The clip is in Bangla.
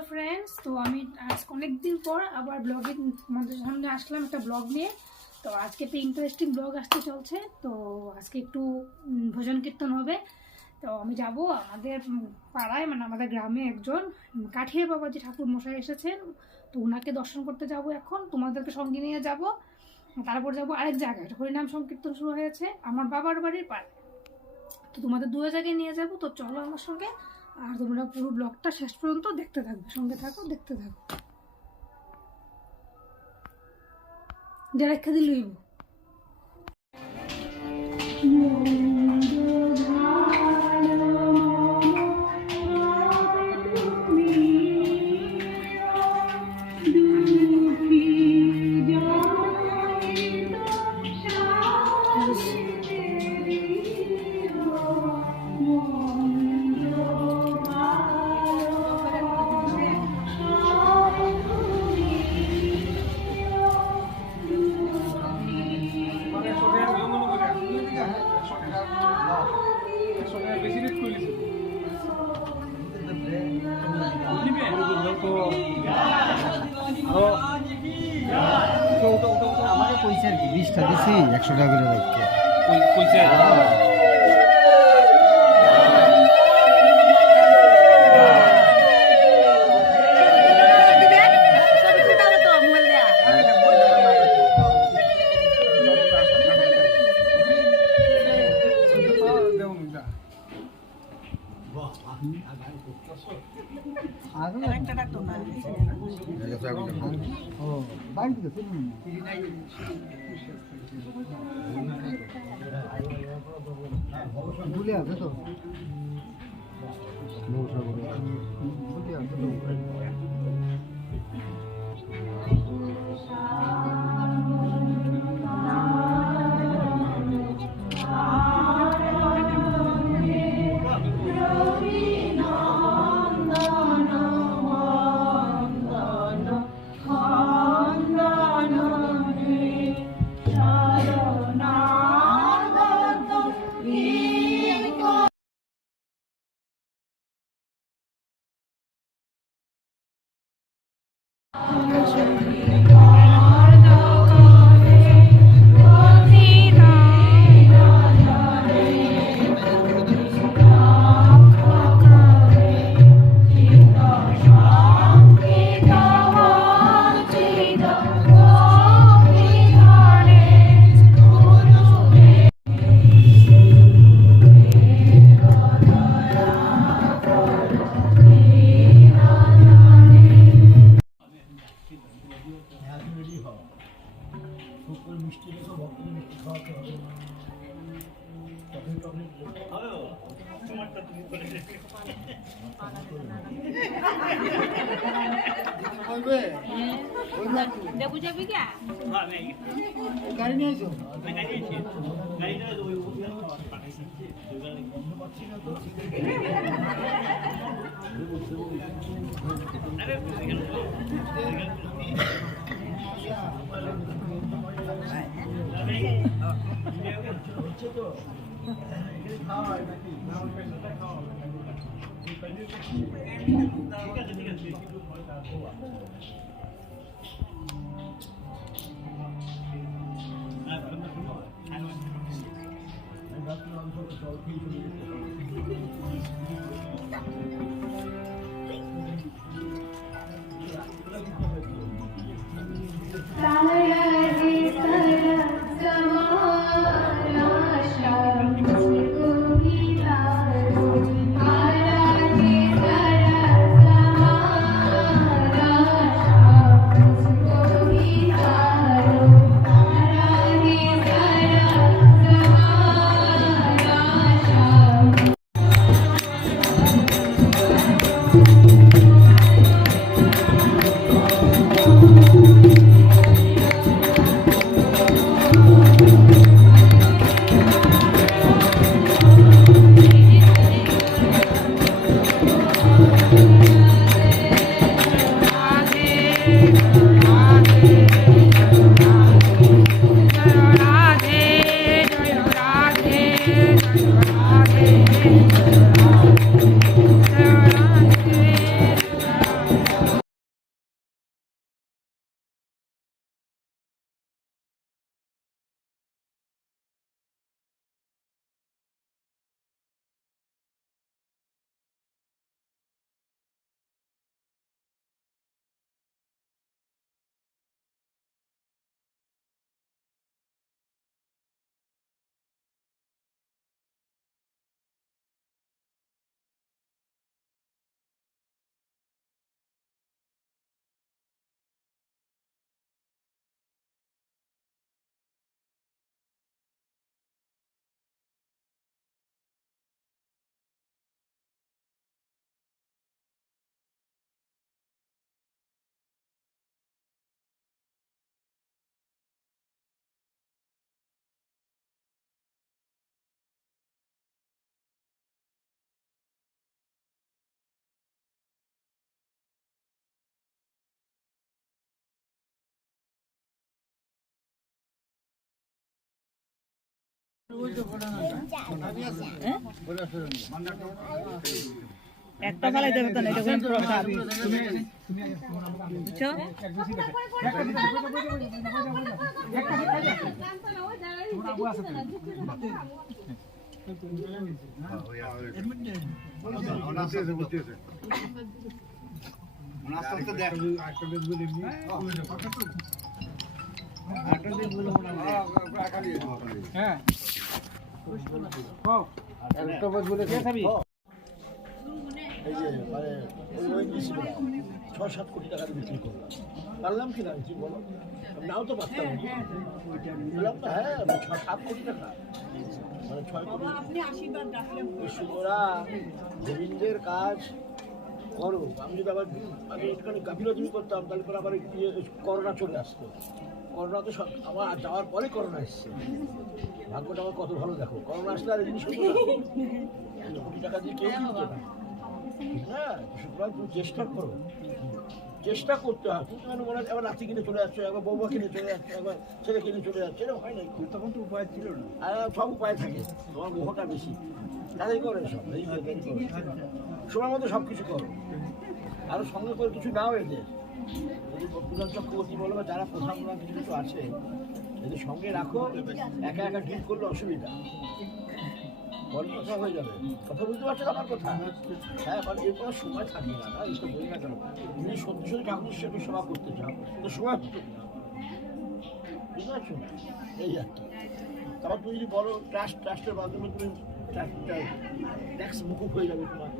হ্যালো ফ্রেন্ডস, তো আমি আজ অনেকদিন পর আবার ব্লগে আমাদের সামনে আসলাম একটা ব্লগ নিয়ে। তো আজকে একটা ইন্টারেস্টিং ব্লগ আসতে চলছে। তো আজকে একটু ভজন কীর্তন হবে। তো আমি যাব আমাদের পাড়ায়, মানে আমাদের গ্রামে একজন কাঠিয়া বাবাজি ঠাকুর মশাই এসেছেন। তো ওনাকে দর্শন করতে যাব। এখন তোমাদেরকে সঙ্গে নিয়ে যাব। তারপর যাব আরেক জায়গায়, হরিনাম সংকীর্তন শুরু হয়েছে আমার বাবার বাড়ির পাড়ায়। তো তোমাদের দু জায়গায় নিয়ে যাব। তো চলো আমার সঙ্গে, আর তোমরা পুরো ব্লগটা শেষ পর্যন্ত দেখতে থাকবে। সঙ্গে থাকো, দেখতে থাকো। রেখে দিলইব আমাকে কইছে আর কি 20টা দিছি 100 টাকা করে রাখকে কইছে ভুলে আছে তো ভুলে আছে তো গাড়ি নিয়ে আসো একটা ফেলাই দেবে তো না, এটা পুরো খাবি বুঝছো? হ্যাঁ এই যে মানে ওই বেশি 6-7 কোটি টাকা বিক্রি করলাম, পারলাম কি না ঠিক বলো? নাও তো পারতাম না, বললাম না হ্যাঁ 6-7 কোটি টাকা, মানে 6 কোটি। তোরা গোবিন্দের কাজ করো। আমি যদি আবার আমি একটুখানি গাফিলতি করতাম তাহলে পরে আবার করোনা চলে আসতো। করোনা তো আমার যাওয়ার পরে করোনা এসছে, ভাগ্যটা আমার কত ভালো দেখো। করোনা আসলে আর জিনিস হতো না, এত কোটি টাকা দিয়ে কেউ কিনতো না। হ্যাঁ, সুতরাং তুমি চেষ্টা করো, চেষ্টা করতে হয়। তুমি মানে মনে হয় একবার নাতি কিনে চলে যাচ্ছ, একবার বৌমা কিনে চলে যাচ্ছে, একবার ছেলে কিনে চলে যাচ্ছে, এরকম হয় না। তখন তো উপায় ছিল না, আর সব উপায় থাকে, তোমার মোহটা বেশি। তাদের করে সব এই সময় মতো সব কিছু করো, আরও সঙ্গে করে কিছু নাও এদের। যদি পূজন চক্রবর্তী বলো বা যারা প্রধান প্রধান কিছু কিছু আছে, যদি সঙ্গে রাখো, একা একা ডিল করলে অসুবিধা, বড় কথা হয়ে যাবে। কথা বুঝতে পারছো আমার কথা? হ্যাঁ, মানে এর কোনো সময় থাকে না, না এইসব বলি না কেন। তুমি সত্যি সত্যি ঠাকুর সেবা সেবা করতে চাও তো সময় হচ্ছে না, বুঝতে পারছো? এই আর কি। তারপর তুমি যদি বলো ট্রাস্টের মাধ্যমে তুমি ট্যাক্স মুকুব হয়ে যাবে তোমার।